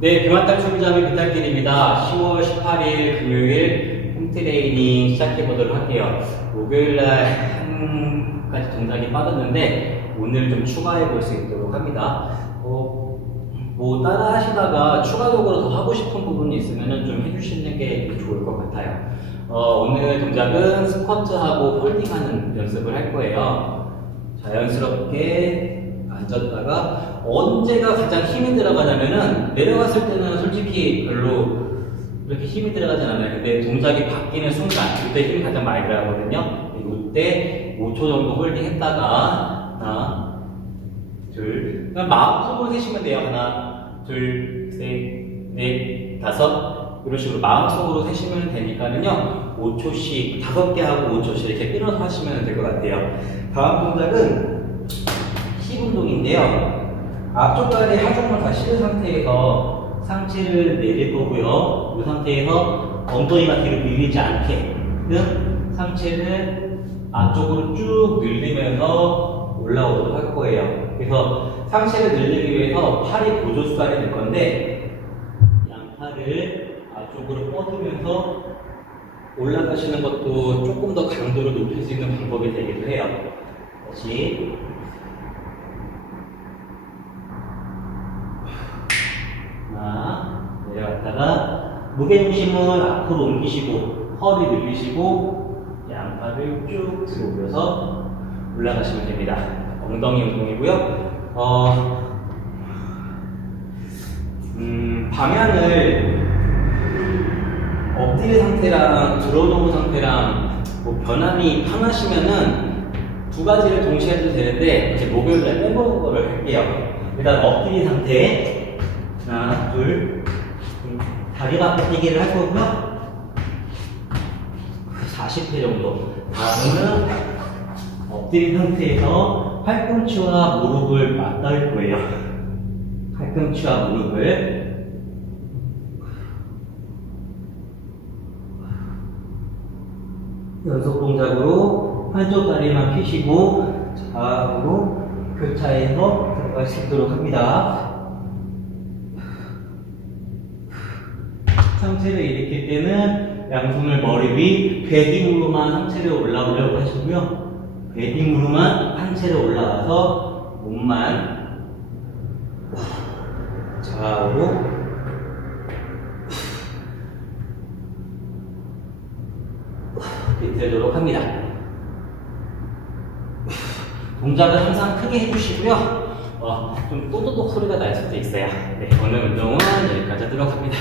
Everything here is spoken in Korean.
네, 교환탈 소비자의 부탁드립니다. 10월 18일 금요일 홈트레이닝 시작해 보도록 할게요. 목요일날 한 가지 동작이 빠졌는데 오늘 좀 추가해 볼 수 있도록 합니다. 어, 뭐 따라 하시다가 추가적으로 더 하고 싶은 부분이 있으면 좀 해주시는 게 좋을 것 같아요. 어, 오늘 동작은 스쿼트하고 홀딩하는 연습을 할 거예요. 자연스럽게 앉았다가 언제가 가장 힘이 들어가냐면은 내려갔을 때는 솔직히 별로 이렇게 힘이 들어가진 않아요. 근데 동작이 바뀌는 순간 그때 힘이 가장 많이 들어가거든요. 이때 5초 정도 홀딩 했다가 하나 둘 그냥 마음속으로 세시면 돼요. 하나 둘셋넷 다섯 이런 식으로 마음속으로 세시면 되니까는요 5초씩 다섯 개 하고 5초씩 이렇게 끊어서 하시면 될 것 같아요. 다음 동작은 힙 운동인데요. 앞쪽 다리 하중을 다 실은 상태에서 상체를 내릴 거고요. 이 상태에서 엉덩이가 뒤로 밀리지 않게 상체를 앞쪽으로 쭉 늘리면서 올라오도록 할 거예요. 그래서 상체를 늘리기 위해서 팔이 보조수단이 될 건데 양팔을 앞쪽으로 뻗으면서 올라가시는 것도 조금 더 강도를 높일 수 있는 방법이 되기도 해요. 다시 하나 내려갔다가 무게중심을 앞으로 옮기시고 허리 늘리시고 양팔을 쭉 들어 올려서 올라가시면 됩니다. 엉덩이 운동이고요. 어, 음, 방향을 엎드린 상태랑 들어놓은 상태랑 뭐 변환이 편하시면은 두 가지를 동시에 해도 되는데 이제 목요일날 빼먹은 거를 할게요. 일단 엎드린 상태 하나 둘 음, 다리가 뻗기를 할 거고요. 40회 정도. 다음은 엎드린 상태에서 팔꿈치와 무릎을 맞닿을 거예요. 팔꿈치와 무릎을 연속 동작으로 한쪽 다리만 펴시고 좌우로 교차해서 들어갈 수 있도록 합니다. 상체를 일으킬 때는 양손을 머리 위 베딩으로만 상체를 올라오려고 하시고요. 베딩으로만 상체를 올라와서 몸만 좌우로 비틀도록 합니다. 동작을 항상 크게 해주시고요. 어, 좀 또또똑 소리가 날 수도 있어요. 네, 오늘 운동은 여기까지 하도록 합니다.